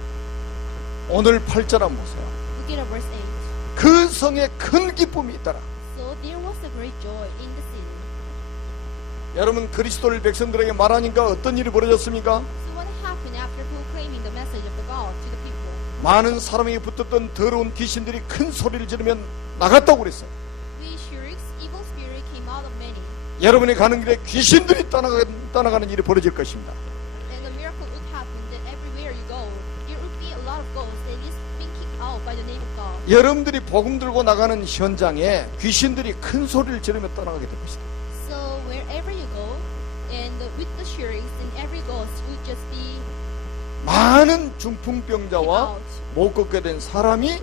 오늘 8절 한번 보세요. Look at verse 8. 그 성에 큰 기쁨이 있더라. So there was a great joy in the city. 여러분, 그리스도를 백성들에게 말하니까 어떤 일이 벌어졌습니까? So what happened after proclaiming the message of the God to the people? 많은 사람에게 붙었던 더러운 귀신들이 큰 소리를 지르면 나갔다고 그랬어요. We shrieks, evil spirit came out of many. 여러분이 가는 길에 귀신들이 떠나가는 일이 벌어질 것입니다. And the miracle would happen that everywhere you go, there would be a lot of ghosts that is being kicked out by the name of God. 여러분들이 복음 들고 나가는 현장에 귀신들이 큰 소리를 지르며 떠나가게 될 것이다. So wherever you go, and with the shrieks, and every ghost would just be 많은 kicked 중풍병자와 out. 못 걷게 된 사람이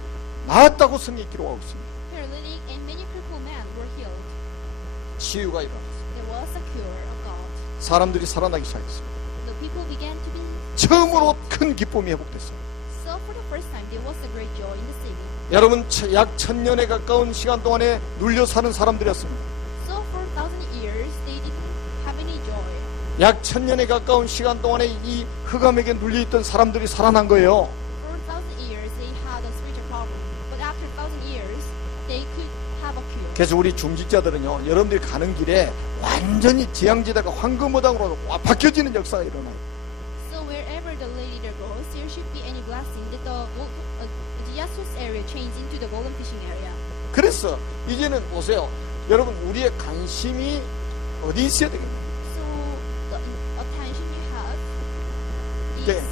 나았다고 성경에 기록하고 있습니다. Paralytic and many crippled men were healed. 치유가 일어났어요. there was a cure of God. 사람들이 살아나기 시작했습니다. The people began to be 처음으로 큰 기쁨이 회복됐어요. so for the first time there was a great joy in the city. 여러분, 약 1000년에 가까운 시간 동안에 눌려 사는 사람들이었습니다. So for 1,000 years they didn't have any joy. 약 1000년에 가까운 시간 동안에 이 흑암에게 눌려있던 사람들이 살아난 거예요. For 1,000 years they had a spiritual problem, but after 1,000 years they could have a cure. 그래서 우리 중직자들은요, 여러분들이 가는 길에 완전히 재앙지대가 황금어당으로 바뀌어지는 역사가 일어나요. So wherever the leader goes, there should be any blessing that the disastrous area change into the golden fishing area. 그래서 이제는 보세요. 여러분, 우리의 관심이 어디 있어야 되겠나요? So the attention you have 네. is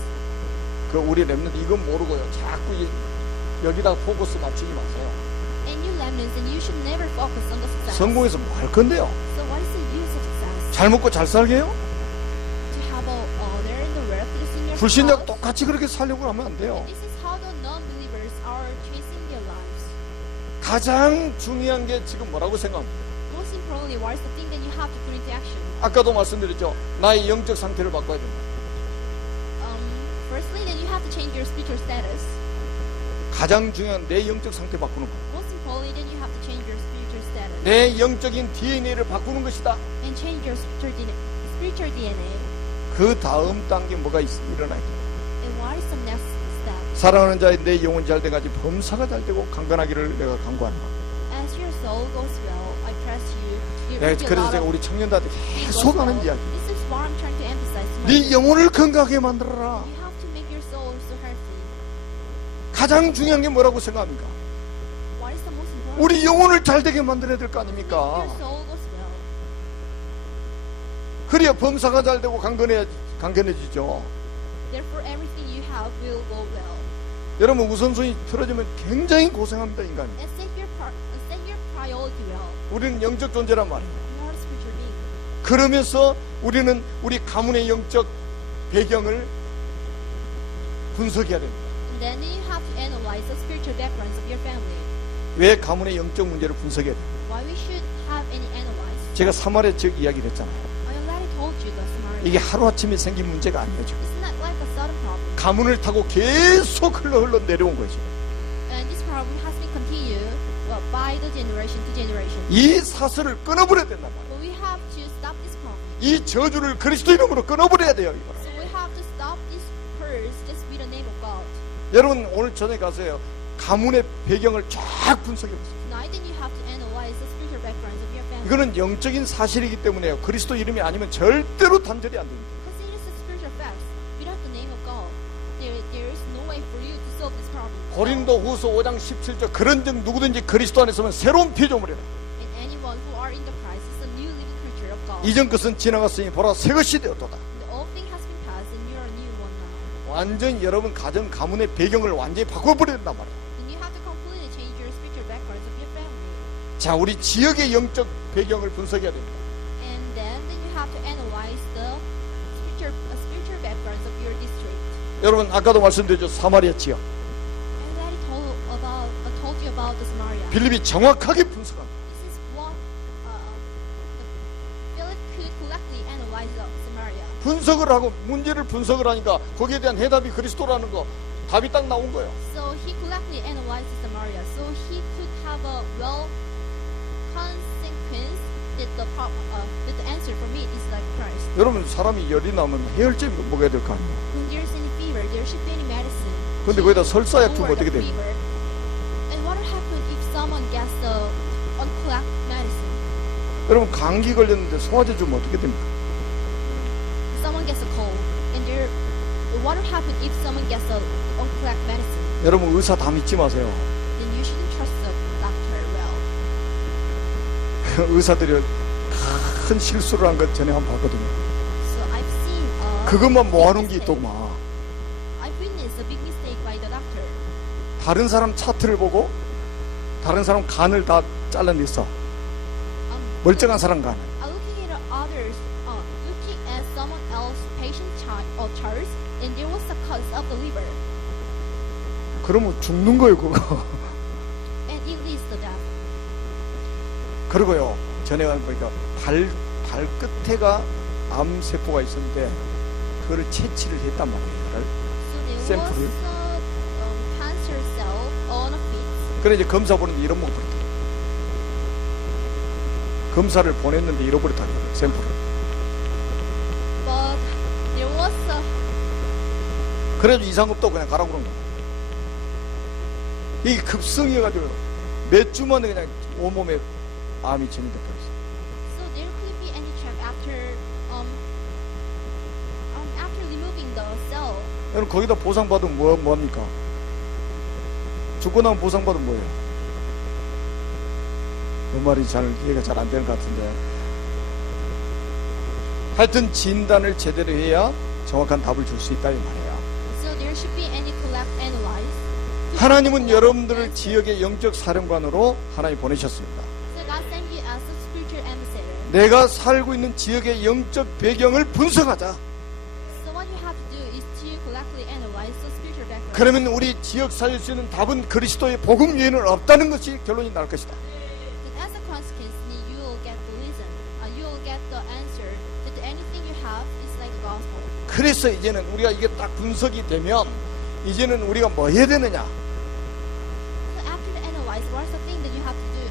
그 우리 랩는 이건 모르고요. 자꾸 여기다 포커스 맞추지 마세요. and you remnants, and you should never focus on the success. 성공해서 뭐 할 건데요? So what is the use of success? 잘 먹고 잘 살게요? To have a honor in the world, to sing your 불신자가 house? 똑같이 그렇게 살려고 하면 안 돼요. This is how the non-believers are chasing their lives. 가장 중요한 게 지금 뭐라고 생각합니까? Most importantly, what is the thing that you have to put into action? 아까도 말씀드렸죠. 나의 영적 상태를 바꿔야 된다. Firstly, then you have to change your spiritual status. 가장 중요한 내 영적 상태 바꾸는 거. Most importantly, then you have to change your spiritual status 내 영적인 DNA를 바꾸는 것이다. and change your spiritual DNA. 그 다음 단계 뭐가 일어나야 돼? And what is the next step? 사랑하는 자의 내 영혼 잘 돼가지 범사가 잘 되고 강건하기를 내가 간구하노라. As your soul goes well, I press you. 네, will be a 그래서 lot 제가 of 우리 청년들한테 things 계속 goes 하는 well. 이야기. This is what I'm trying to emphasize to my 네 youth. 영혼을 건강하게 만들어라. You have to make your soul so healthy. 가장 중요한 게 뭐라고 생각합니까? What is the most important? 우리 영혼을 잘 되게 만들어야 될 거 Make 아닙니까? your soul goes well. 그래야 범사가 잘 되고 강건해지죠. Therefore, everything you have will go well. 여러분, 우선순위 틀어지면 굉장히 고생합니다, 인간이. And set your priority well. 우리는 영적 존재란 말이에요. You are a spiritual being. 그러면서 우리는 우리 가문의 영적 배경을 분석해야 됩니다. And then you have to analyze the spiritual backgrounds of your family. 왜 가문의 영적 문제를 분석해야 돼요? Why we should have any analyze. 제가 사마리아 지역 이야기를 했잖아요. I already told you the Samaria. 이게 하루아침에 생긴 문제가 아니죠. It's not like a sudden problem. 가문을 타고 계속 흘러 내려온 거죠. And this problem has been continued by the generation to generation. 이 사슬을 끊어버려야 된단 말이에요. But we have to stop this problem. 이 저주를 그리스도 이름으로 끊어버려야 돼요. 이거를. So we have to stop this curse just with the name of God. 여러분, 오늘 저녁에 가세요. 가문의 배경을 쫙 분석해보세요. Tonight then you have to analyze the spiritual backgrounds of your family. 이거는 영적인 사실이기 때문에요. 그리스도 이름이 아니면 절대로 단절이 안 됩니다. Because it is a spiritual fact. Without the name of God, there is no way for you to solve this problem. 고린도 후서 5장 17절 그런즉 누구든지 그리스도 안에 서면 새로운 피조물이라. And anyone who are in the Christ is a new living creature of God. 이전 것은 지나갔으니 보라 새 것이 되었도다. The old thing has been passed and you are a new one now. 완전히 여러분 가정 가문의 배경을 완전히 바꿔버려야 된단 말이에요. And you have to completely change your spiritual backgrounds of your family. 자, 우리 지역의 영적 배경을 분석해야 됩니다. And then you have to analyze the spiritual backgrounds of your district. 여러분, 아까도 말씀드렸죠. 사마리아 지역. I already told you about the Samaria. 빌립이 정확하게 분석합니다. This is what Philip could correctly analyze the Samaria. 분석을 하고 문제를 분석을 하니까 거기에 대한 해답이 그리스도라는 거 답이 딱 나온 거예요. So he correctly analyzed Samaria. So he could have a well consequence that the answer for me is like Christ. 여러분, 사람이 열이 나면 해열제 먹어야 될 거 아니에요. When there's any fever, there should be any medicine. 근데 거기다 설사약 주면 Lower 어떻게 the 돼요? fever. And what will happen if someone gets the uncorrect medicine? 여러분, 감기 걸렸는데 소화제 주면 어떻게 됩니까? Someone gets a cold, and what will happen if someone gets the uncorrect medicine? 여러분, 의사 다 믿지 마세요. Then you shouldn't trust the doctor well. 의사들이 큰 실수를 한 것 전에 한번 봤거든요. So I've seen 그것만 big 모아놓은 게 mistake. 있더만. I've witnessed a big mistake by the doctor. 다른 사람 차트를 보고 다른 사람 간을 다 잘라냈어. 멀쩡한 사람 간. Looking at others, looking at someone else's patient charts, and there was a cause of the liver, 그러면 죽는 거예요, 그거. and it leads to death. 그리고요, 전에 보니까 발끝에가 암세포가 있었는데 그거를 채취를 했단 말이에요. So there 샘플을. was a cancer cell on a feet. 그래 이제 검사 보는데 잃어먹어버렸다. 검사를 보냈는데 잃어버렸다. 샘플을. But there was a 그래도 이상 없다고 그냥 가라고 그런 거야. 이게 급성이어가지고 몇 주 만에 그냥 온몸에 암이 전이돼 버렸어. so there couldn't be any check after removing the cell. 여러분 거기다 보상받으면 뭐합니까? 죽고 나면 보상받으면 뭐예요? 그 말이 이해가 잘 안 되는 것 같은데 하여튼 진단을 제대로 해야 정확한 답을 줄 수 있다 이 말이에요. So there should be any collect analyze. 하나님은 여러분들을 지역의 영적 사령관으로 하나님 보내셨습니다. So God sent you as a spiritual emissary. 내가 살고 있는 지역의 영적 배경을 분석하자. So what you have to do is to correctly analyze the spiritual background. 그러면 우리 지역 살릴 수 있는 답은 그리스도의 복음 외에는 없다는 것이 결론이 날 것이다. And as a consequence, you will get the reason. You will get the answer that anything you have is like the gospel. 그래서 이제는 우리가 이게 딱 분석이 되면 이제는 우리가 뭐 해야 되느냐? So after the analyze, what's the thing that you have to do?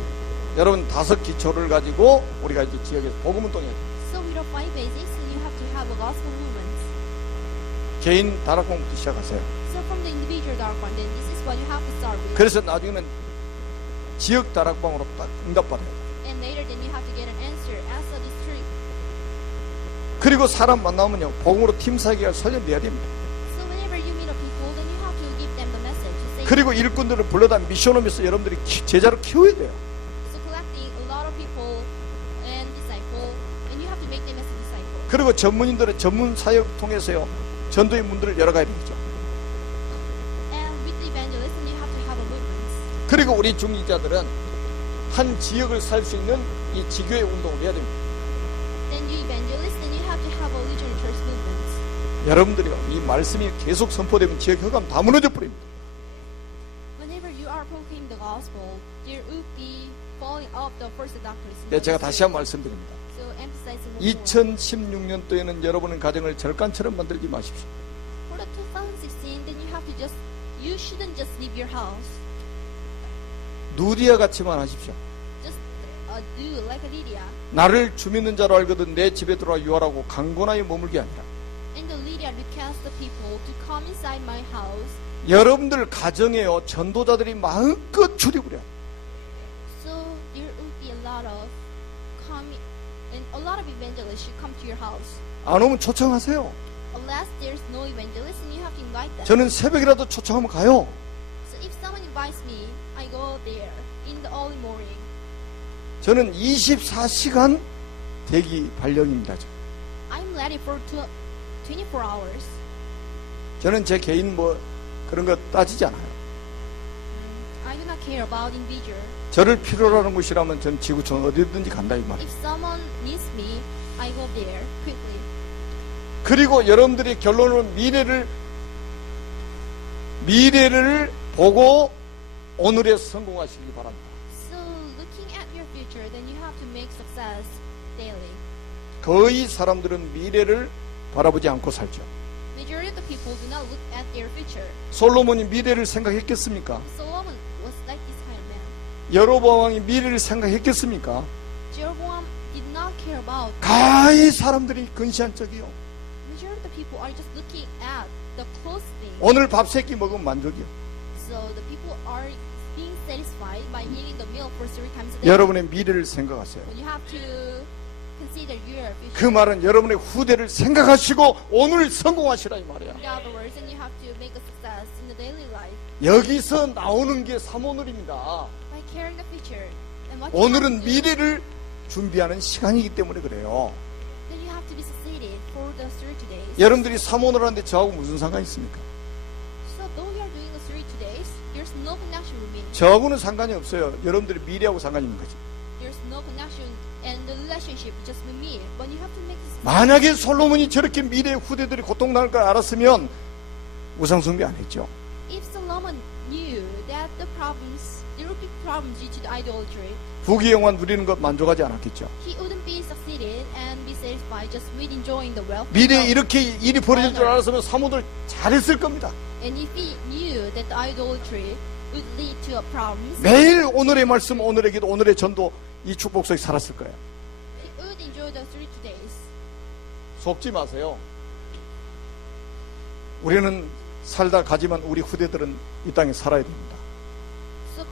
여러분 5 기초를 가지고 우리가 이제 지역에서 복음 운동해야 돼. So with the 5 basics, you have to have a gospel movement. 개인 다락방부터 시작하세요. So from the individual dark one, then this is what you have to start with. 그래서 나중에는 지역 다락방으로 딱 응답받아요. And later, then you have to get an answer as a district. 그리고 사람 만나면요 복음으로 팀 사기가 설련돼야 됩니다. So whenever you meet a people, then you have to give them the message. To say, 그리고 일꾼들을 불러다 미션홈에서 여러분들이 제자로 키워야 돼요. so collecting a lot of people and disciple, and you have to make them as a disciple. 그리고 전문인들의 전문 사역 통해서요 전도의 문들을 열어가야 되죠. And with the evangelism, you have to have a movement. 그리고 우리 중직자들은 한 지역을 살 수 있는 이 지교의 운동을 해야 됩니다. Then you evangelist, then you have to have a regional church movement. 여러분들이요 이 말씀이 계속 선포되면 지역 흑암 다 무너져 버립니다. Whenever you are proclaiming the gospel, there would be falling off the first doctrines. 네, 제가 다시 한번 말씀드립니다. So emphasizing more. 2016년도에는 여러분의 가정을 절간처럼 만들지 마십시오. For the 2016, then you shouldn't just leave your house. 누디아 같이만 하십시오. Just do like a Lydia. 나를 주 믿는 자로 알거든 내 집에 들어와 유하라고 강권하여 머물게 아니라 And the Lydia requests the people to come inside my house. 여러분들 가정에요 전도자들이 마음껏 출입을 해요. So there would be a lot of coming, and a lot of evangelists should come to your house. 안 오면 초청하세요. Unless there's no evangelist, then you have to invite them. 저는 새벽이라도 초청하면 가요. So if someone invites me, I go there in the early morning. 저는 24시간 대기 발령입니다. I'm ready for 24 hours. 저는 제 개인 뭐 그런 거 따지지 않아요. I do not care about individual. 저를 필요로 하는 곳이라면 전 지구촌 어디든지 간다 이 말이에요. If someone needs me, I go there quickly. 그리고 여러분들이 결론으로 미래를 보고 오늘에 성공하시기 바랍니다. So looking at your future, then you have to make success daily. 거의 사람들은 미래를 바라보지 않고 살죠. Majority of the people do not look at their future. 솔로몬이 미래를 생각했겠습니까? Solomon was like this kind of man. 여로보암 왕이 미래를 생각했겠습니까? Jeroboam did not care about. 가히 사람들이 근시한 적이요. Majority of the people are just looking at the close thing. 오늘 밥 3끼 먹으면 만족이요. So the people are being satisfied by eating the meal for 3 times a day. 여러분의 미래를 생각하세요. But you have to consider your future. 그 말은 여러분의 후대를 생각하시고 오늘 성공하시라 이 말이야. In other words, then you have to make a success in the daily life 여기서 나오는 게 삼오늘입니다. by caring the future. And what you 오늘은 have to do, 미래를 준비하는 시간이기 때문에 그래요. then you have to be succeeded for the 30 days. 여러분들이 삼오늘 하는데 저하고 무슨 상관이 있습니까? So though you are doing the 30 days, there's no connection with me. 저하고는 상관이 없어요. 여러분들이 미래하고 상관이 있는 거지. There's no connection and the relationship is just with me. But you have to make this. 만약에 솔로몬이 저렇게 미래의 후대들이 고통당할 걸 알았으면 우상숭배 안 했죠. if Solomon knew that there would be problems due to the idolatry, 부귀영화 누리는 것 만족하지 않았겠죠. he wouldn't be succeeded and be satisfied just with enjoying the wealth. 미래에 이렇게 일이 벌어질 줄 알았으면 사모들 잘했을 겁니다. And if he knew that the idolatry would lead to a problems, 매일 오늘의 말씀, 오늘의 기도, 오늘의 전도 이 축복 속에 살았을 거예요. he would enjoy the 32 days. 속지 마세요. 우리는 살다 가지만 우리 후대들은 이 땅에 살아야 됩니다. So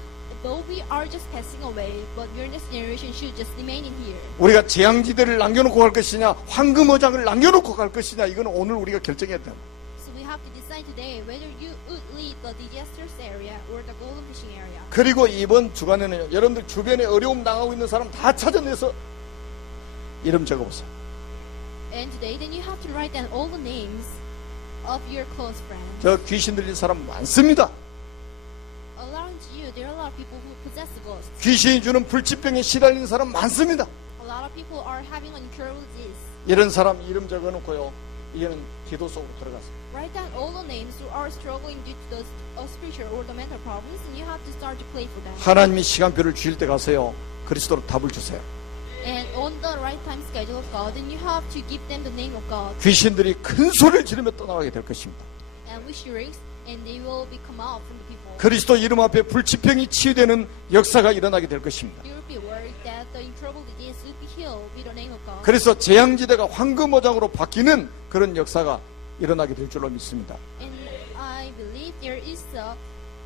though we are just passing away, but your next generation should just remain in here. 우리가 재앙지대를 남겨놓고 갈 것이냐, 황금어장을 남겨놓고 갈 것이냐, 이건 오늘 우리가 결정해야 됩니다. So we have to decide today whether you would lead the disastrous area or the golden fishing area. 그리고 이번 주간에는 여러분들 주변에 어려움 당하고 있는 사람 다 찾아내서 이름 적어보세요. And today, then you have to write down all the names of your close friends. 저 귀신 들린 사람 많습니다. Around you, there are a lot of people who possess the ghost. 귀신이 주는 불치병에 시달리는 사람 많습니다. A lot of people are having an incurable disease. 이런 사람 이름 적어놓고요. 이제는 기도 속으로 들어가세요. Write down all the names who are struggling due to those spiritual or the mental problems, and you have to start to pray for them. 하나님이 시간표를 주실 때 가세요. 그리스도로 답을 주세요. And on the right time schedule of God, then you have to give them the name of God. 귀신들이 큰 소리를 지르며 떠나가게 될 것입니다. And with shrieks, and they will be come out from the people. 그리스도 이름 앞에 불치병이 치유되는 역사가 일어나게 될 것입니다. You will be worried that the incurable disease will be healed with the name of God. 그래서 재앙지대가 황금어장으로 바뀌는 그런 역사가 일어나게 될 줄로 믿습니다. And I believe there is a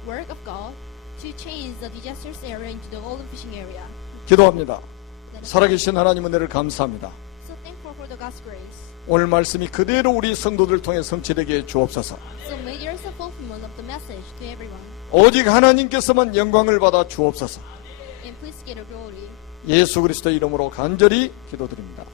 work of God to change the disastrous area into the golden fishing area. 기도합니다. 살아계신 하나님 은혜를 감사합니다. So thankful for the God's grace. 오늘 말씀이 그대로 우리 성도들 통해 성취되게 주옵소서. So may there is a fulfillment of the message to everyone. 오직 하나님께서만 영광을 받아 주옵소서. And please get a glory. 예수 그리스도 이름으로 간절히 기도드립니다.